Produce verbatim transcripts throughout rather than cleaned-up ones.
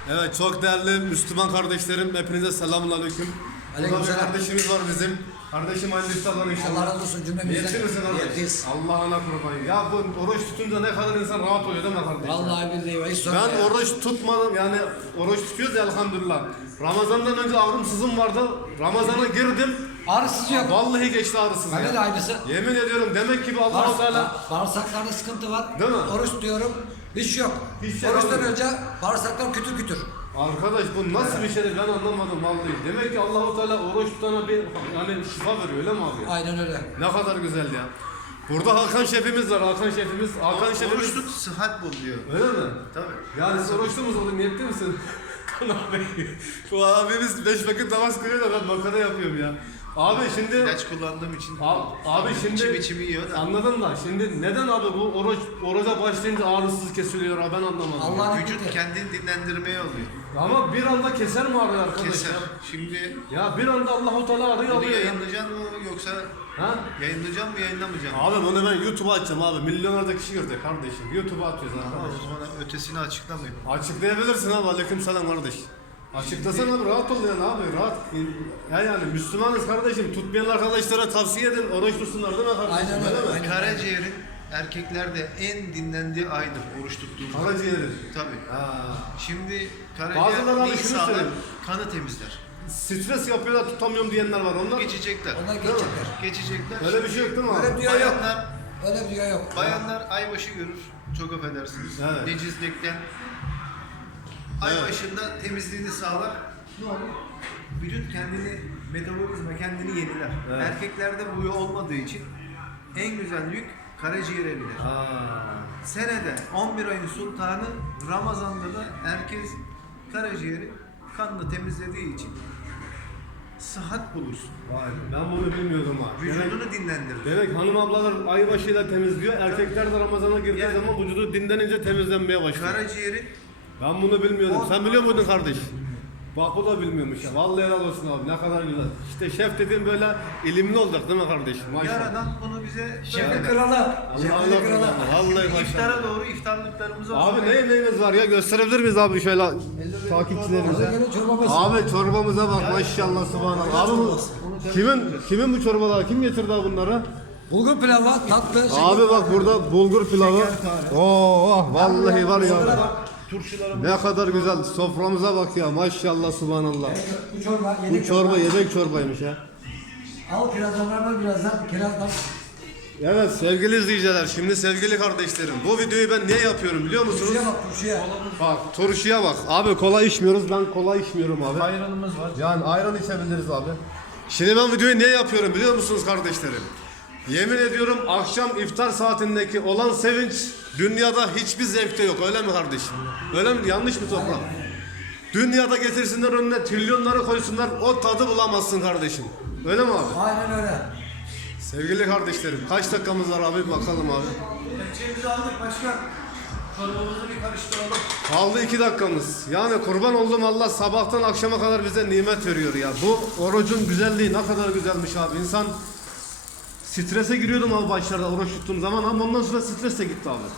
Evet, çok değerli Müslüman kardeşlerim, hepinize selamünaleyküm. Burada bir kardeşimiz var bizim. Kardeşim hayırlı iftarlar inşallah. Allah razı olsun cümlemizden. Niyetli misin kardeş? Niyetliyiz. Allah'ına kurban. Ya bu oruç tutunca ne kadar insan rahat oluyor değil mi kardeşim? Vallahi billahi hiç sorma Ben ya. oruç tutmadım, yani oruç tutuyoruz ya elhamdülillah. Ramazan'dan önce ağrımsızım vardı. Ramazan'a girdim. Ağrısız yok. Vallahi geçti ağrısız Bende ya. de aynısı. Yemin ediyorum, demek ki bu Allah-u Bağırs Teala... bağırsaklarda sıkıntı var. Değil mi? Oruç diyorum. Hiç yok. Hiç şey Oruçtan olmuyor. önce bağırsaklar kütür kütür. Arkadaş bu nasıl bir şeydir ben anlamadım vallahi. Demek ki Allah-u Teala oruç tutana bir yani şifa veriyor, öyle mi abi? Aynen öyle. Ne kadar güzel ya. Burada Hakan şefimiz var. Hakan şefimiz. Hakan şefimiz. Oruç tut, sıhhat bul diyor. Öyle mi? Tabii. Yani siz oruçlu musunuz oğlum? Niyetli misin? Kan abi. Bu abimiz beş vakit namaz kılıyor da ben makara yapıyorum ya. Abi şimdi... İlaç kullandığım için Abi, abi şimdi... içim içimi yiyor da. Anladın da şimdi neden abi bu oruç oruca başlayınca ağrısız kesiliyor abi, ben anlamadım. Allah- Vücut kendini dinlendirmeye oluyor. Ama bir anda keser mi ağrıyor arkadaş Keser. ya? Şimdi Ya bir anda Allah-u Teala arıyor bunu alıyor ya. yayınlayacaksın mı yoksa Ha? yayınlayacağım mı yayınlamayacağım mı? Abi bunu ben YouTube'a açacağım abi. Milyonlarca kişi görecek kardeşim. YouTube'a atıyoruz Ama arkadaş. o zaman ötesini açıklamayayım. Açıklayabilirsin abi. Aleykümselam kardeş. Açıklasana abi, rahat ol yani abi, rahat. Ya yani Müslümanız kardeşim. Tutmayan arkadaşlara tavsiye edin. Oruç tutsunlar değil mi kardeşim? Aynen öyle, mi? aynen. Karaciğerin erkeklerde en dinlendiği aydır oruç tuttuğumuz. Karaciğeri. Tabii. Ha. Şimdi Bazıları karaciğer abi neyi şunu sağlar? söylüyor. Kanı temizler. Stres yapıyorlar, tutamıyorum diyenler var. Onlar Geçecekler. Onlar geçecekler. Geçecekler. öyle bir şey yok değil mi abi? Öyle bir dünya yok. Bayanlar Öyle bir dünya yok. Bayanlar aybaşı görür. Çok affedersiniz. Evet. Necizlikten. Aybaşında temizliğini sağlar. Ne olur? Vücut kendini, metabolizma kendini yeniler. Evet. Erkeklerde bu olmadığı için en güzel yük karaciğere biner. Ha. Senede on bir ayın sultanı Ramazan'da da herkes karaciğeri kanla temizlediği için sıhhat bulursun. Vay be, ben bunu bilmiyordum ha. Demek, Vücudunu dinlendirir. demek hanım ablalar aybaşıyla temizliyor. Erkekler de Ramazan'a girdiği Yani- zaman vücudu dinlenince temizlenmeye başlıyor. Karaciğeri Ben bunu bilmiyordum. On- Sen biliyor muydun kardeş? Bak bu da bilmiyormuş ya. Vallahi helal olsun abi. Ne kadar güzel. İşte şef dediğin böyle ilimli olacak değil mi kardeşim? Maşallah. yaradan bunu bize Şefin kralı. Allah Şefin Allah kralı. kurban. Vallahi maşallah. İftara doğru iftarlıklarımız olsun. Abi ne neyimiz var ya? Gösterebilir miyiz abi şöyle Hazır takipçilerimize? gelin çorbamız. Abi çorbamıza bak maşallah subhanallah. Abi bu kimin kimin bu çorbalar? Kim getirdi abi bunları? Bulgur pilavı, tatlı. Abi bak burada bulgur pilavı. Oo vallahi var ya. Turşularımız. Ne kadar güzel. Soframıza bak ya. Maşallah subhanallah. Bu çorba, Bu yedek çorba yedek çorbaymış ya. Al kirazdan var birazdan. Kirazdan. Evet sevgili izleyiciler, şimdi sevgili kardeşlerim, bu videoyu ben niye yapıyorum biliyor musunuz? Turşuya bak turşuya. Bak turşuya bak. Abi kola içmiyoruz, ben kola içmiyorum abi. Ayranımız var. Yani ayran içebiliriz abi. Şimdi ben videoyu niye yapıyorum biliyor musunuz kardeşlerim? Yemin ediyorum akşam iftar saatindeki olan sevinç dünyada hiçbir zevkte yok, öyle mi kardeşim? Öyle mi? Yanlış mı toprağım? Dünyada getirsinler önüne trilyonları koysunlar, o tadı bulamazsın kardeşim. Öyle mi abi? Aynen öyle. Sevgili kardeşlerim, kaç dakikamız var abi, bakalım abi. Çekçemizi aldık başkan. Çorbamızı bir karıştıralım. Kaldı iki dakikamız. Yani kurban olduğum Allah sabahtan akşama kadar bize nimet veriyor ya. Bu orucun güzelliği ne kadar güzelmiş abi. İnsan strese giriyordum abi başlarda oruç tuttuğum zaman ama ondan sonra stres de gitti abi.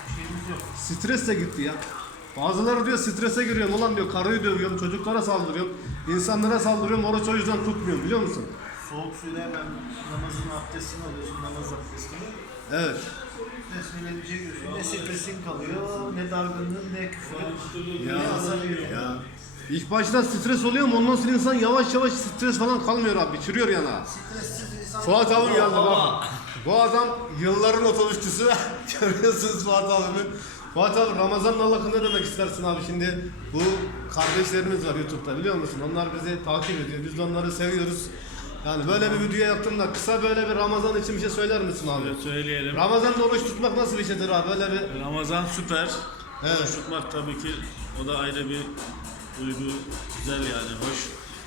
Stres de gitti ya. Bazıları diyor strese giriyorum ulan diyor, karıyı dövüyorum, çocuklara saldırıyorum, insanlara saldırıyorum, oruç o yüzden tutmuyorum biliyor musun? Soğuk suyla hemen namazın abdestini alıyorsun, namaz abdestini. Evet. Besmele çekiyorsun. Ne stresin kalıyor, ne dargınlığın, ne küfrün, Ya, ne azalıyor. ya. İlk başta stres oluyor ama ondan sonra insan yavaş yavaş stres falan kalmıyor abi, bitiriyor yani. Stressiz insan... Fuat abi geldi bak. Bu adam yılların otobüsçüsü. Görüyorsunuz Fuat abimi. Fuat abi Ramazan'la alakalı ne demek istersin abi şimdi? Bu kardeşlerimiz var YouTube'da biliyor musun? Onlar bizi takip ediyor. Biz de onları seviyoruz. Yani böyle bir video yaptığımda kısa böyle bir Ramazan için bir şey söyler misin abi? Evet, söyleyelim. Ramazan'da oruç tutmak nasıl bir şeydir abi? Böyle bir... Ramazan süper. Evet. Oruç tutmak tabii ki o da ayrı bir duygu, güzel yani, hoş.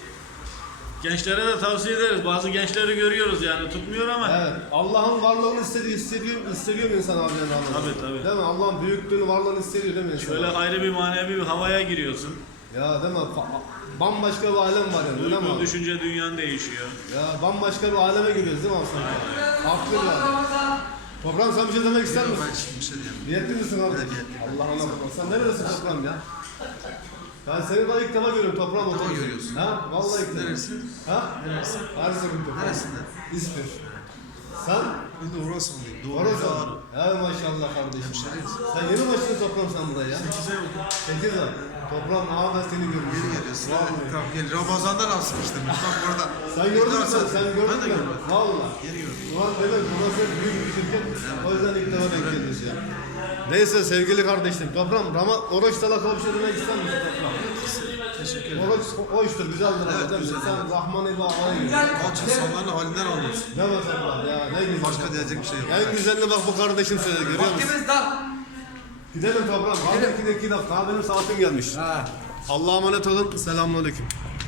Gençlere de tavsiye ederiz. Bazı gençleri görüyoruz yani tutmuyor ama. Evet. Allah'ın varlığını istediği hissediyor, hissediyor mu insan abi? Yani Allah'ın? Tabii, tabii. Değil mi? Allah'ın büyüklüğünü, varlığını hissediyor değil mi insan? Şöyle ayrı bir manevi bir havaya giriyorsun. Ya değil mi? Fa- Bambaşka bir alem var yani, öyle mi Duygu, abi? düşünce dünyan değişiyor. Ya bambaşka bir aleme giriyoruz değil mi abi sen? Haklı yani. Toprağım sen bir şey demek ister misin? Ben şimdi bir şey diyeyim. Niyetli misin abi? Evet, niyetliyim. Allah'ına bakma. Sen nerelisin Toprağım ya? Ben seni daha ilk defa görüyorum toprağın defa otobüsü. görüyorsun. Ha? Vallahi ilk defa. Neresi? Ha? Neresi? Erzurum toprağı. Neresinden? İspir. Sen? Ben de Orasanlıyım. Doğru. Orası. Doğru. Ya maşallah kardeşim. Hemşeriyiz. Sen yeni başladın toprağım sen buraya ya. sekiz ay oldu. sekiz ay. Toprağım aha ben seni görmüşüm. Yeni geliyorsun. Vallahi. Evet, tamam, gel. Ramazan'dan almıştım. Bak orada. Sen gördün mü? İftar Sen saati. gördün Ben de mü? görmedim. Valla. Yeni gördüm. Ulan demek burası büyük bir şirket. O yüzden ilk defa denk geliyoruz ya. Neyse sevgili kardeşim. Toprağım Rama oruçla alakalı bir şey demek ister misin Toprağım? Teşekkür ederim. Oruç hoştur, güzeldir. Evet, değil mi? güzel. Sen Rahman ile Allah'a Güzel. Aç insanların halinden anlıyorsun. Ne var Toprağım ya ne güzel. Başka diyecek bir şey yok. En güzelini bak bu kardeşim söyledi görüyor musun? Vaktimiz dar. Gidelim Toprağım. Abi iki dakika. Daha benim saatim gelmiş. Ha. Allah'a emanet olun. Selamünaleyküm.